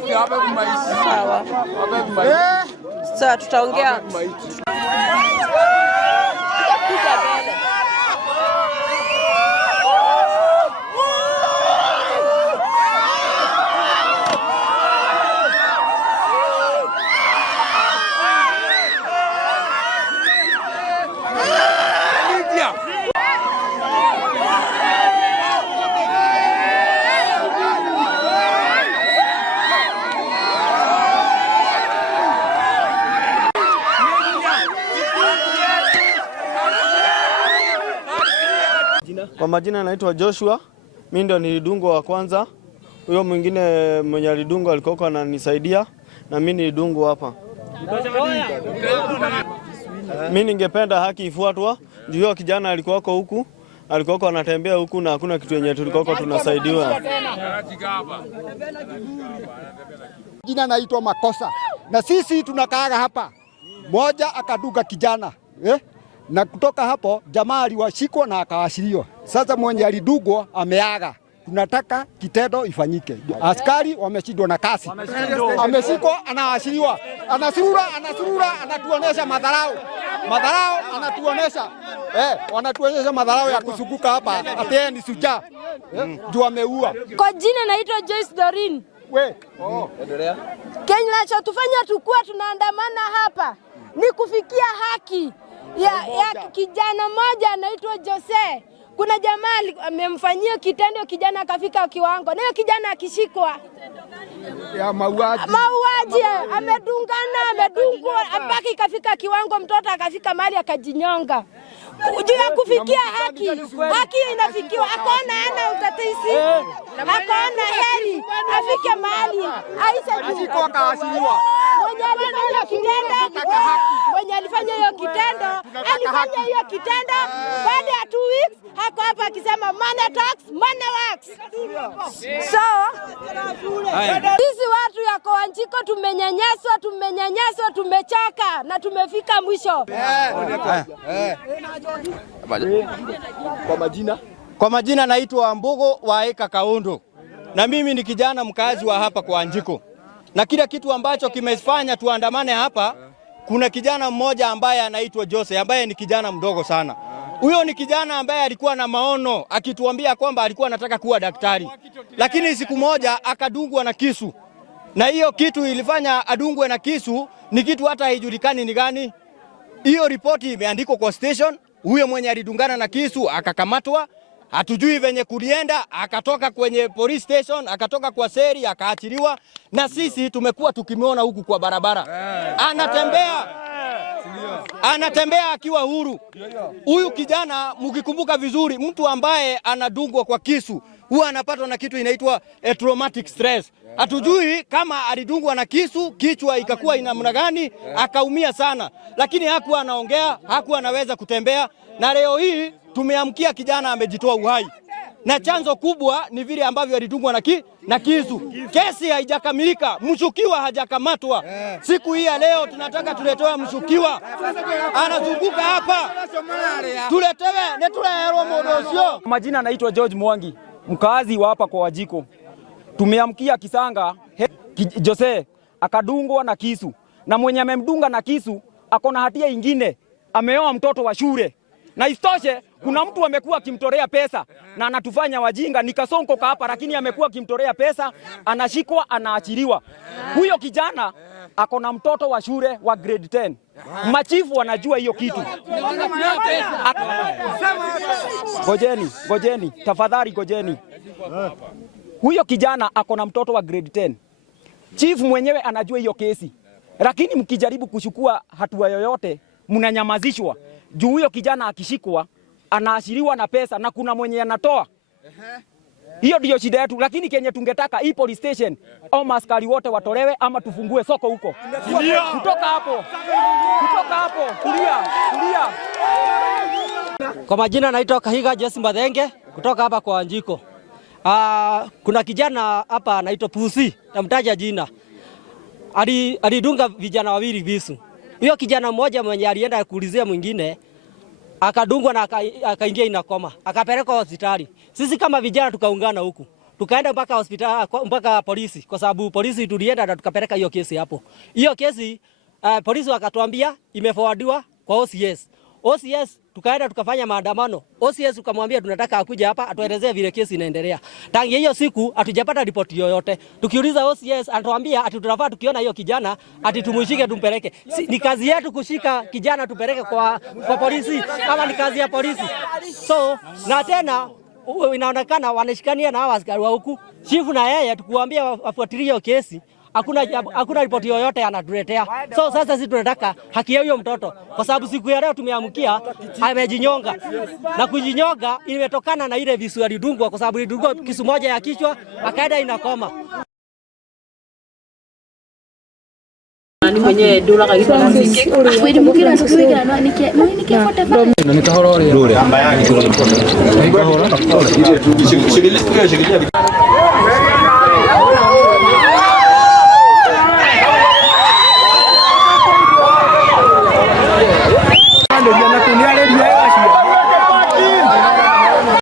Sawa. Sasa tutaongea. Kwa majina naitwa Joshua, mimi ndo nilidungwa wa kwanza. Huyo mwingine mwenye alidungwa alikuwa ananisaidia na mimi nilidungwa hapa. Mimi ningependa haki ifuatwe. Ndio kijana alikuwa huku, alikuwa anatembea huku na hakuna kitu yenye tulikuwa tunasaidiwa. Jina naitwa Makosa. Na sisi tunakaaga hapa. Moja akadunga kijana. Na kutoka hapo jamaa aliwashikwa na akawashiliwa. Sasa mwenye alidungwa ameaga. Tunataka kitendo ifanyike. Askari wameshindwa na kasi. Ameshikwa anawashiliwa. Anasurura anatuonesha madharau. Madharau anatuonesha. Wanatuonesha madharau ya kusukuka hapa. Ate ni suja. Juu ameua. Kwa jina naitwa Joyce Dorin. Endelea. Kenya tufanya tukua tunaandamana hapa ni kufikia haki ya kijana mmoja anaitwa Jose. Kuna jamaa amemfanyia kitendo, kijana akafika kiwango. Na kijana akishikwa ya mauaji amedungwa mpaka ikafika kiwango, mtoto akafika mahali akajinyonga. Juu ya kufikia haki inafikiwa. Akaona ana utatisi, akaona heri afike mahali aisha akawashiliwa. Mwenye alifanya hiyo kitendo baada ya 2 weeks hako hapa akisema money talks, money works. So sisi watu ya Wanjiko tumenyanyaswa, tumechoka na tumefika mwisho. Kwa majina naitwa Mbogo wa Eka Kaondo, na mimi ni kijana mkazi wa hapa kwa Wanjiko. Na kila kitu ambacho kimefanya tuandamane hapa, kuna kijana mmoja ambaye anaitwa Jose, ambaye ni kijana mdogo sana. Huyo ni kijana ambaye alikuwa na maono, akituambia kwamba alikuwa anataka kuwa daktari. Lakini siku moja akadungwa na kisu. Na hiyo kitu ilifanya adungwe na kisu ni kitu hata haijulikani ni gani. Hiyo ripoti imeandikwa kwa station. Huyo mwenye alidungana na kisu akakamatwa. Hatujui venye kulienda, akatoka kwenye police station, akatoka kwa seri, akaachiliwa. Na sisi tumekuwa tukimwona huku kwa barabara. Anatembea akiwa huru. Huyu kijana mkikumbuka vizuri, mtu ambaye anadungwa kwa kisu huwa anapatwa na kitu inaitwa traumatic stress. Hatujui kama alidungwa na kisu, kichwa ikakuwa ina namna gani, akaumia sana. Lakini hakuwa anaongea, hakuwa anaweza kutembea. Na leo hii tumeamkia kijana amejitoa uhai. Na chanzo kubwa ni vile ambavyo alidungwa na kisu. Kesi haijakamilika, mshukiwa hajakamatwa. Siku hii ya leo tunataka tuletewe mshukiwa. Anazunguka hapa. Tuletewe netulehero modosio. Majina naitwa George Mwangi, mkazi wa hapa kwa Wanjiko. Tumeamkia Kisanga, Jose akadungwa na kisu. Na mwenye amemdunga na kisu akona hatia ingine, ameoa mtoto wa shule. Na istoshe kuna mtu amekuwa akimtorea pesa na anatufanya wajinga. Ni Kasonko hapa, lakini amekuwa akimtorea pesa, anashikwa, anaachiliwa. Huyo kijana akona mtoto wa shule wa grade 10. Machifu wanajua hiyo kitu. Gojeni, tafadhali gojeni. Huyo kijana akona mtoto wa grade 10. Chief mwenyewe anajua hiyo kesi. Lakini mkijaribu kuchukua hatua yoyote, mnanyamazishwa. Juu huyo kijana akishikwa, anaashiriwa na pesa na kuna mwenye anatoa. Hiyo ndio shida yetu, lakini kenye tungetaka hii police station au maskari wote watolewe ama tufungue soko huko. Kutoka hapo. Kulia. Kwa majina naitwa Kahiga Jesse Mathenge kutoka hapa kwa Wanjiko. Kuna kijana hapa anaitwa Pusi, namtaja jina. Alidunga vijana wawili visu. Hiyo kijana mmoja mwenye alienda kuulizia mwingine akadungwa na akaingia inakoma, akapelekwa hospitali. Sisi kama vijana tukaungana huku. tukaenda mpaka hospitali mpaka polisi, kwa sababu polisi tulienda na tukapeleka hiyo kesi hapo. Hiyo kesi polisi wakatuambia imeforwardiwa kwa OCS. OCS tukaenda tukafanya maandamano. OCS tukamwambia tunataka akuje hapa atuelezee vile kesi inaendelea. Tangu hiyo siku hatujapata ripoti yoyote. Tukiuliza OCS anatuambia ati tunafaa tukiona hiyo kijana ati tumushike tumpeleke. Ni kazi yetu kushika kijana tupeleke kwa polisi ama ni kazi ya polisi? So na tena inaonekana wanashikania na hawa askari wa huku. Chifu na yeye tukuambia wafuatilie hiyo kesi. Hakuna ripoti yoyote anatuletea. So sasa sisi tunataka haki ya huyo mtoto, kwa sababu siku ya leo tumeamkia amejinyonga, na kujinyonga imetokana na ile visu alidungwa, kwa sababu alidungwa kisu moja ya kichwa akaenda inakoma. Ni mwenye dola kabisa na sisi. Wewe mkira tukiweka na nike fote fa. Na nikahora ile. Namba yake.